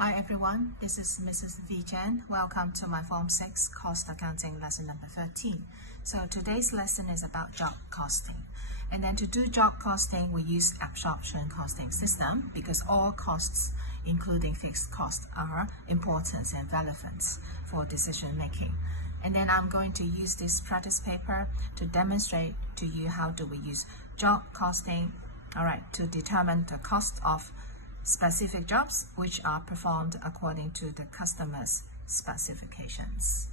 Hi everyone, this is Mrs. V. Chen. Welcome to my Form 6 Cost Accounting lesson number 13. So today's lesson is about job costing. And then to do job costing, we use absorption costing system because all costs, including fixed costs, are important and relevant for decision making. And then I'm going to use this practice paper to demonstrate to you how do we use job costing, to determine the cost of specific jobs which are performed according to the customer's specifications.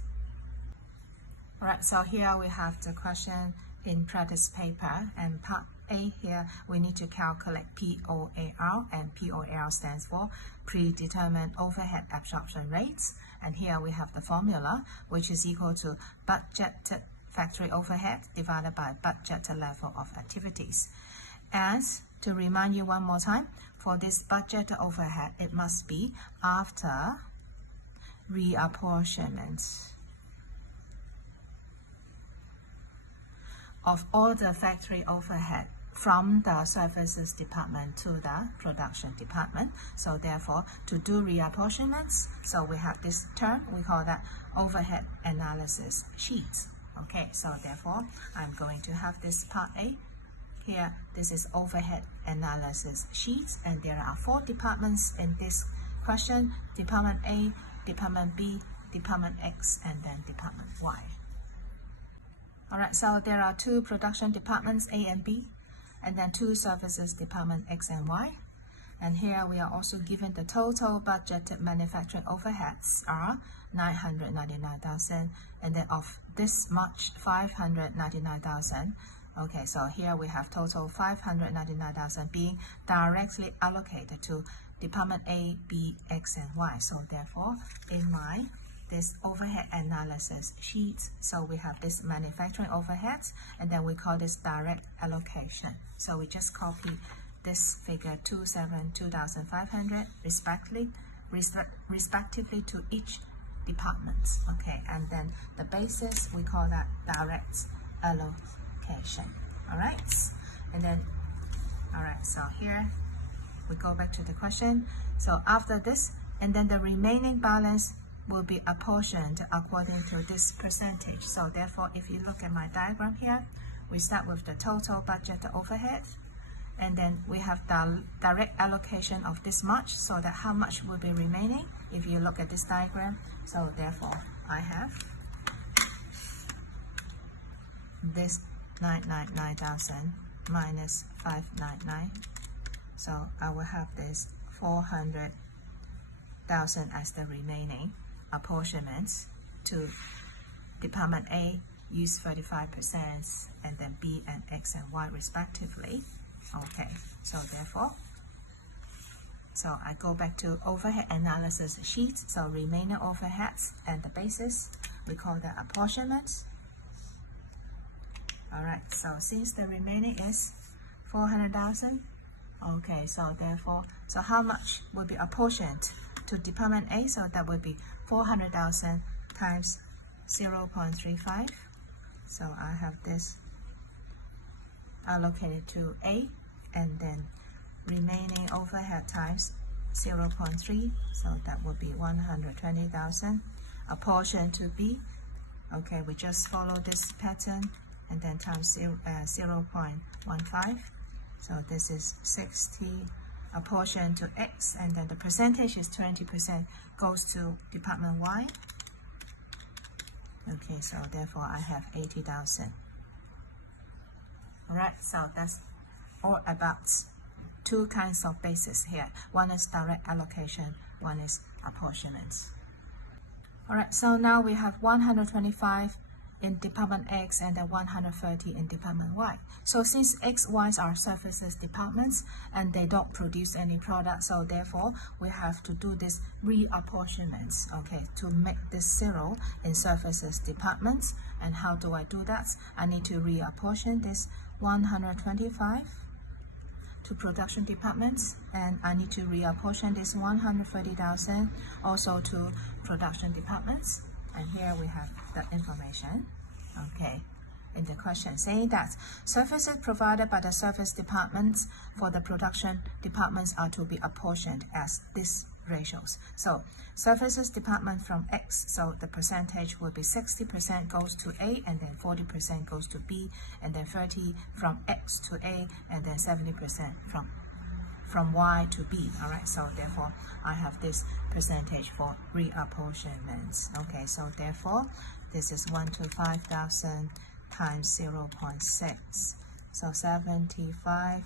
Alright, so here we have the question in practice paper, and part A here we need to calculate POAR, and POAR stands for Predetermined Overhead Absorption Rates, and here we have the formula which is equal to budgeted factory overhead divided by budgeted level of activities. And to remind you one more time, for this budget overhead, it must be after reapportionment of all the factory overhead from the services department to the production department. So therefore, to do reapportionments, so we have this term, we call that overhead analysis sheet. Okay, so therefore, I'm going to have this part A. Here, this is overhead analysis sheets, and there are 4 departments in this question: Department A, Department B, Department X, and then Department Y. Alright, so there are 2 production departments, A and B, and then 2 services department, X and Y. And here we are also given the total budgeted manufacturing overheads are 999,000, and then of this much 599,000. Okay, so here we have total 599,000 being directly allocated to Department A, B, X, and Y. So therefore, in this overhead analysis sheet, so we have this manufacturing overheads, and then we call this direct allocation. So we just copy this figure 2,500 respectively to each department. Okay, and then the basis we call that direct allocation. Alright, and then so here we go back to the question. So after this, and then the remaining balance will be apportioned according to this percentage. So therefore, if you look at my diagram here, we start with the total budget overhead, and then we have the direct allocation of this much, so that how much will be remaining if you look at this diagram. So therefore, I have this 999,000 minus 599, so I will have this 400,000 as the remaining apportionments to Department A, use 35%, and then B and X and Y respectively. Okay, so therefore, so I go back to overhead analysis sheet. So remaining overheads and the basis, we call that apportionments. Alright, so since the remaining is 400,000, okay, so therefore, so how much will be apportioned to Department A? So that would be 400,000 times 0.35. So I have this allocated to A, and then remaining overhead times 0.3, so that would be 120,000 apportioned to B. Okay, we just follow this pattern, and then times 0.15, so this is 60 apportioned to X, and then the percentage is 20% goes to Department Y. Okay, so therefore I have 80,000. Alright, so that's all about 2 kinds of basis here. One is direct allocation, one is apportionment. Alright, so now we have 125 in Department X and then 130 in Department Y. So since X, Y are services departments and they don't produce any product, so therefore we have to do this reapportionments, okay, to make this 0 in services departments. And how do I do that? I need to reapportion this 125 to production departments, and I need to reapportion this 130,000 also to production departments. And here we have the information, okay, in the question saying that services provided by the service departments for the production departments are to be apportioned as this ratios. So services department from X, so the percentage will be 60% goes to A, and then 40% goes to B, and then 30 from X to A, and then 70% from Y to B. All right, so therefore I have this percentage for reapportionments. Okay, so therefore this is 1 to 5,000 times 0.6. So 75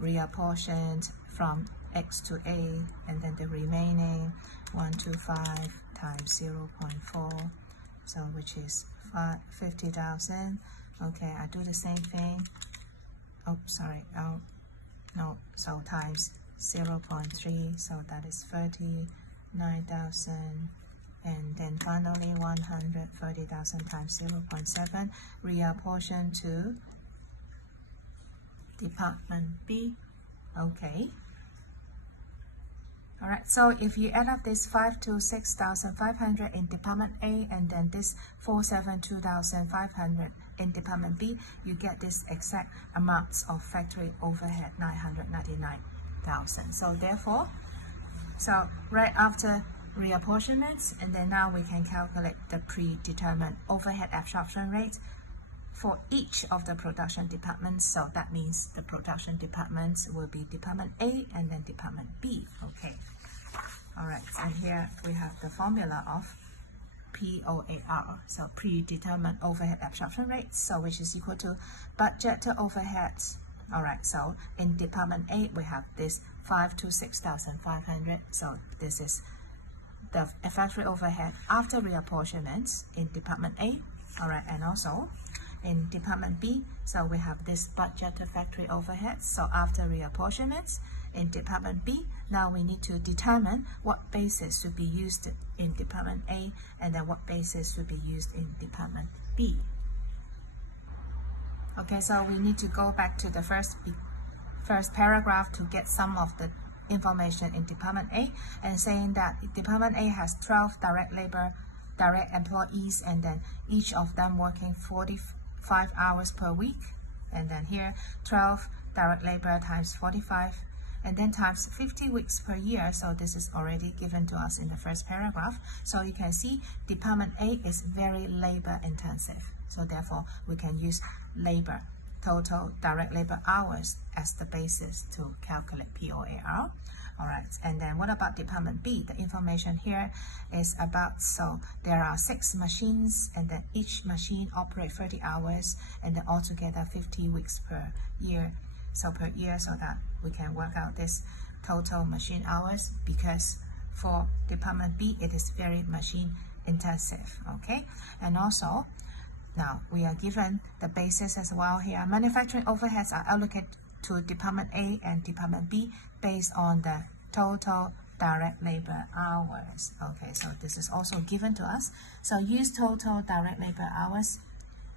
reapportioned from X to A, and then the remaining 125 times 0.4, so which is 50,000. Okay, I do the same thing. Oh, sorry. Oh, no. So times 0.3, so that is 39,000. And then finally 130,000 times 0.7 reapportion to Department B. Okay. Alright, so if you add up this 5 to 6,500 in Department A, and then this 472,500 in Department B, you get this exact amounts of factory overhead, 999,000. So therefore, right after reapportionments, and then now we can calculate the predetermined overhead absorption rate for each of the production departments. So that means the production departments will be Department A and then Department B. Okay. Alright, and here we have the formula of POAR, so predetermined overhead absorption rate, so which is equal to budgeted overheads. Alright, so in Department A we have this 5 to 6,500, so this is the factory overhead after reapportionments in Department A. Alright, and also in Department B, so we have this budgeted factory overhead. So after reapportionments in Department B, now we need to determine what basis should be used in Department A, and then what basis should be used in Department B. Okay, so we need to go back to the first paragraph to get some of the information in Department A, and saying that Department A has 12 direct employees, and then each of them working 45 hours per week, and then here 12 direct labor times 45, and then times 50 weeks per year. So this is already given to us in the first paragraph. So you can see Department A is very labor intensive, so therefore we can use labor, total direct labor hours, as the basis to calculate POAR. Alright, and then what about Department B? The information here is about, so there are 6 machines, and then each machine operates 30 hours, and then altogether 50 weeks per year. So per year, so that we can work out this total machine hours, because for Department B it is very machine intensive. Okay, and also now we are given the basis as well here. Manufacturing overheads are allocated to Department A and Department B based on the total direct labor hours. Okay, so this is also given to us. So use total direct labor hours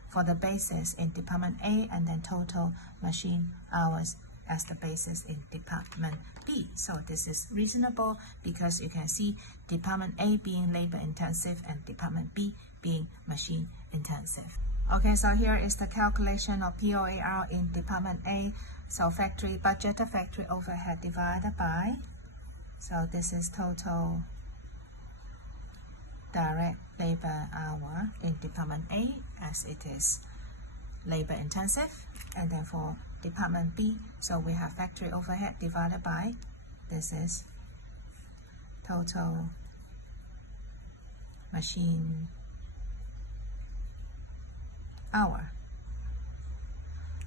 for the basis in Department A, and then total machine hours as the basis in Department B. So this is reasonable, because you can see Department A being labor intensive and Department B being machine intensive. Okay, so here is the calculation of POAR in Department A. So budgeted factory overhead divided by, so this is total direct labor hour in Department A, as it is labor intensive, and then for Department B, so we have factory overhead divided by, this is total machine hour,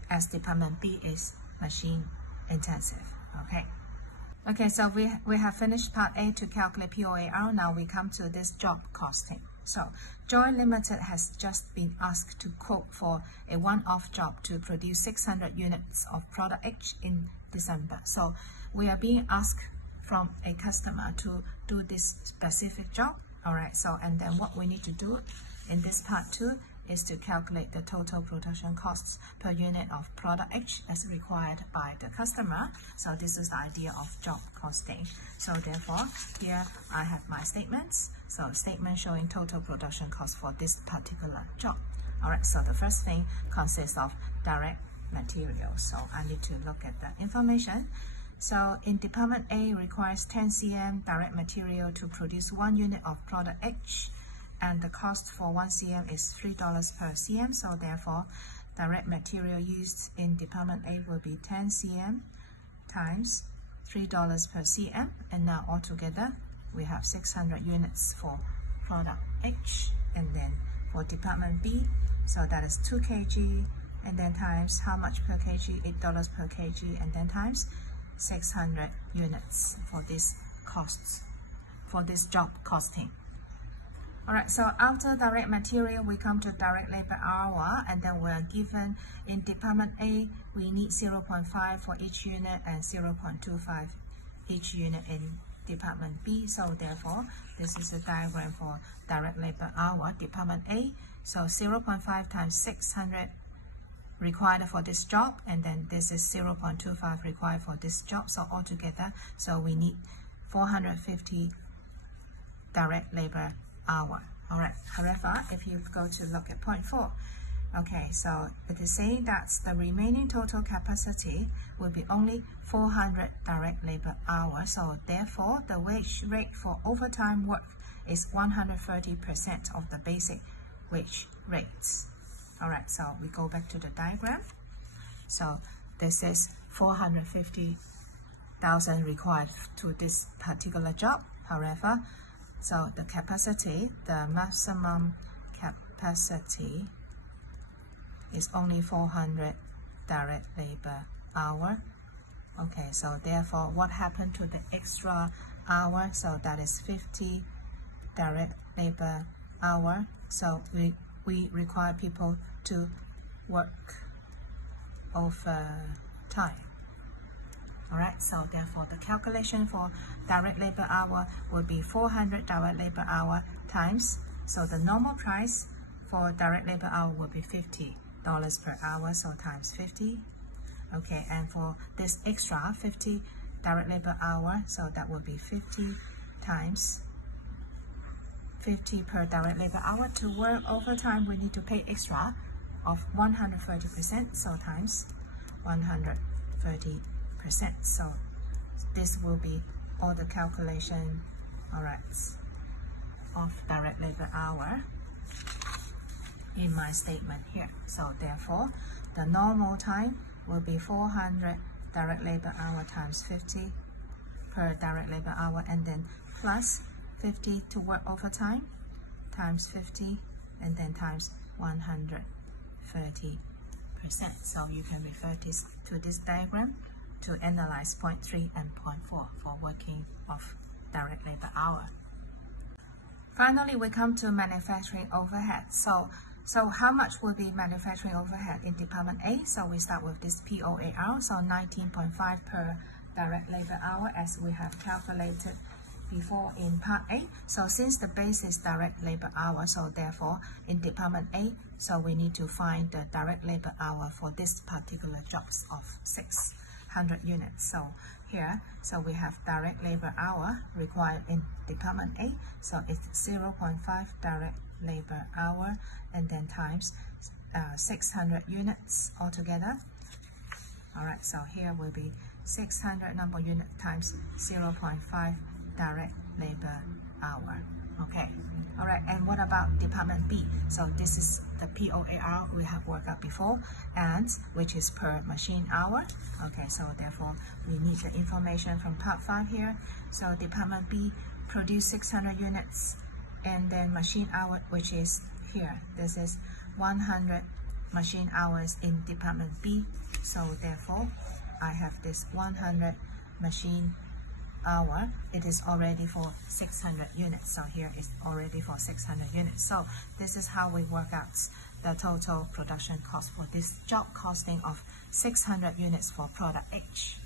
as Department B is machine intensive. Okay, so we have finished part A to calculate POAR. Now we come to this job costing. So Joy Limited has just been asked to quote for a one-off job to produce 600 units of product H in December. So we are being asked from a customer to do this specific job. Alright, so and then what we need to do in this part 2 is to calculate the total production costs per unit of product H as required by the customer. So this is the idea of job costing. So therefore, here I have my statements. So statement showing total production cost for this particular job. Alright, so the first thing consists of direct materials. So I need to look at the information. So in Department A requires 10 cm direct material to produce 1 unit of product H, and the cost for 1 cm is $3 per cm. So therefore, direct material used in Department A will be 10 cm times $3 per cm, and now altogether we have 600 units for product H, and then for Department B, so that is 2 kg, and then times how much per kg? $8 per kg, and then times 600 units for this costs, for this job costing. Alright, so after direct material, we come to direct labor hour, and then we're given in Department A, we need 0.5 for each unit and 0.25 each unit in Department B. So therefore, this is a diagram for direct labor hour, Department A. So 0.5 times 600 required for this job, and then this is 0.25 required for this job. So altogether, so we need 450 direct labor hour. Alright, however, if you go to look at point 4, okay, so it is saying that the remaining total capacity will be only 400 direct labor hours. So therefore, the wage rate for overtime work is 130% of the basic wage rates. Alright, so we go back to the diagram. So this is 450,000 required to this particular job. However, so the capacity, the maximum capacity is only 400 direct labor hour. Okay, so therefore, what happened to the extra hour? So that is 50 direct labor hour. So we require people to work overtime. Alright, so therefore the calculation for direct labor hour will be 400 direct labor hour times, so the normal price for direct labor hour will be $50 per hour, so times 50. Okay, and for this extra 50 direct labor hour, so that will be 50 times 50 per direct labor hour. To work overtime, we need to pay extra of 130%, so times 130%. So this will be all the calculation, alright, of direct labor hour in my statement here. So therefore, the normal time will be 400 direct labor hour times 50 per direct labor hour, and then plus 50 to work overtime times 50, and then times 130%. So you can refer to this diagram to analyze point 3 and point 4 for working of direct labor hour. Finally, we come to manufacturing overhead. So how much will be manufacturing overhead in Department A? So we start with this POAR, so 19.5 per direct labor hour, as we have calculated before in Part A. So since the base is direct labor hour, so therefore in Department A, so we need to find the direct labor hour for this particular jobs of 600 units. So here, so we have direct labor hour required in Department A, so it's 0.5 direct labor hour, and then times 600 units altogether. Alright, so here will be 600 number of units times 0.5 direct labor hour. Okay, alright, and what about Department B? So this is the POAR we have worked out before, and which is per machine hour. Okay, so therefore we need the information from Part 5 here. So Department B produced 600 units, and then machine hour, which is here, this is 100 machine hours in Department B. So therefore I have this 100 machine hour. It is already for 600 units, so here is already for 600 units. So this is how we work out the total production cost for this job costing of 600 units for product H.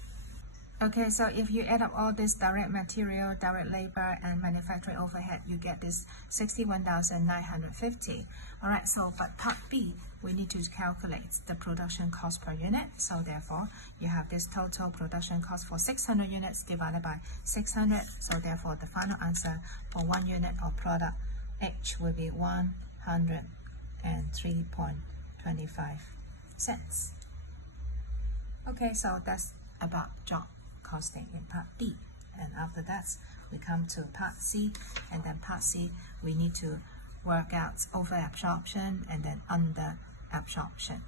Okay, so if you add up all this direct material, direct labor, and manufacturing overhead, you get this 61,950. Alright, so but Part B, we need to calculate the production cost per unit. So therefore, you have this total production cost for 600 units divided by 600. So therefore, the final answer for 1 unit of product H will be 103.25 cents. Okay, so that's about job costing in part D. And after that, we come to part C, and then part C, we need to work out over absorption and then under absorption.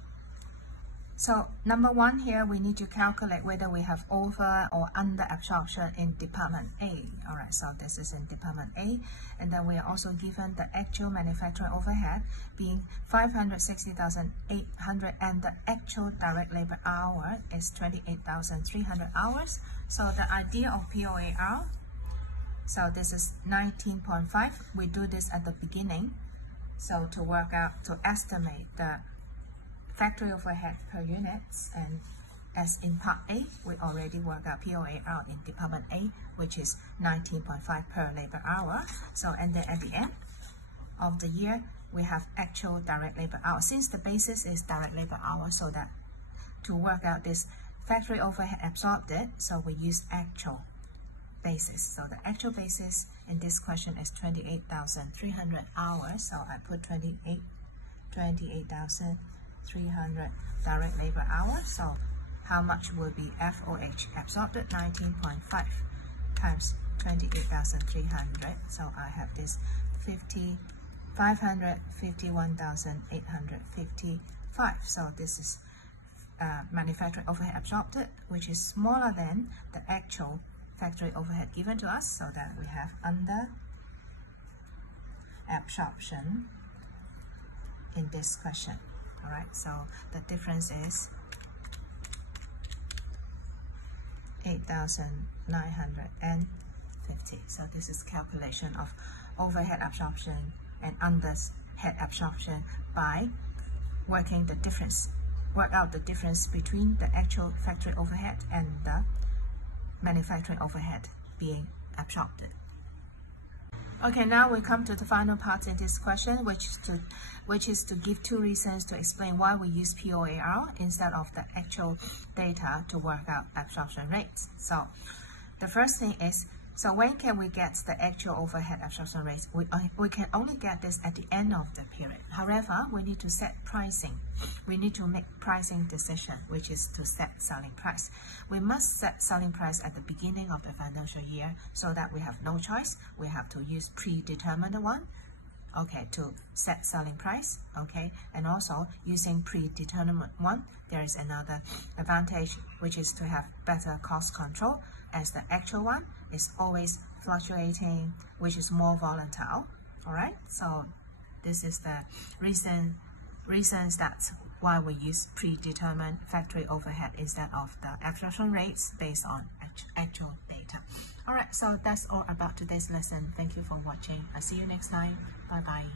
So number one here, we need to calculate whether we have over or under absorption in department A. All right, so this is in department A, and then we are also given the actual manufacturing overhead being 560,800, and the actual direct labor hour is 28,300 hours. So the idea of POAR, so this is 19.5. We do this at the beginning, so to work out, to estimate the factory overhead per units, and as in part A, we already worked out POAR in department A, which is 19.5 per labor hour. So, and then at the end of the year, we have actual direct labor hour. Since the basis is direct labor hour, so that to work out this factory overhead absorbed, so we use actual basis. So the actual basis in this question is 28,300 hours. So I put 28,300 direct labor hours. So how much will be FOH absorbed? 19.5 times 28,300. So I have this 551,855. So this is manufacturing overhead absorbed, which is smaller than the actual factory overhead given to us, so that we have under absorption in this question. All right, so the difference is 8,950. So this is calculation of overhead absorption and underhead absorption by working the difference, work out the difference between the actual factory overhead and the manufacturing overhead being absorbed. Okay, now we come to the final part in this question, which is to give two reasons to explain why we use POAR instead of the actual data to work out absorption rates. So the first thing is, so when can we get the actual overhead absorption rates? We can only get this at the end of the period. However, we need to set pricing. We need to make pricing decision, which is to set selling price. We must set selling price at the beginning of the financial year, so that we have no choice. We have to use predetermined one, okay, to set selling price, okay, and also using predetermined one, there is another advantage, which is to have better cost control, as the actual one is always fluctuating, which is more volatile. All right, so this is the reasons that's why we use predetermined factory overhead instead of the absorption rates based on actual data. All right, so that's all about today's lesson. Thank you for watching. I'll see you next time. Bye bye.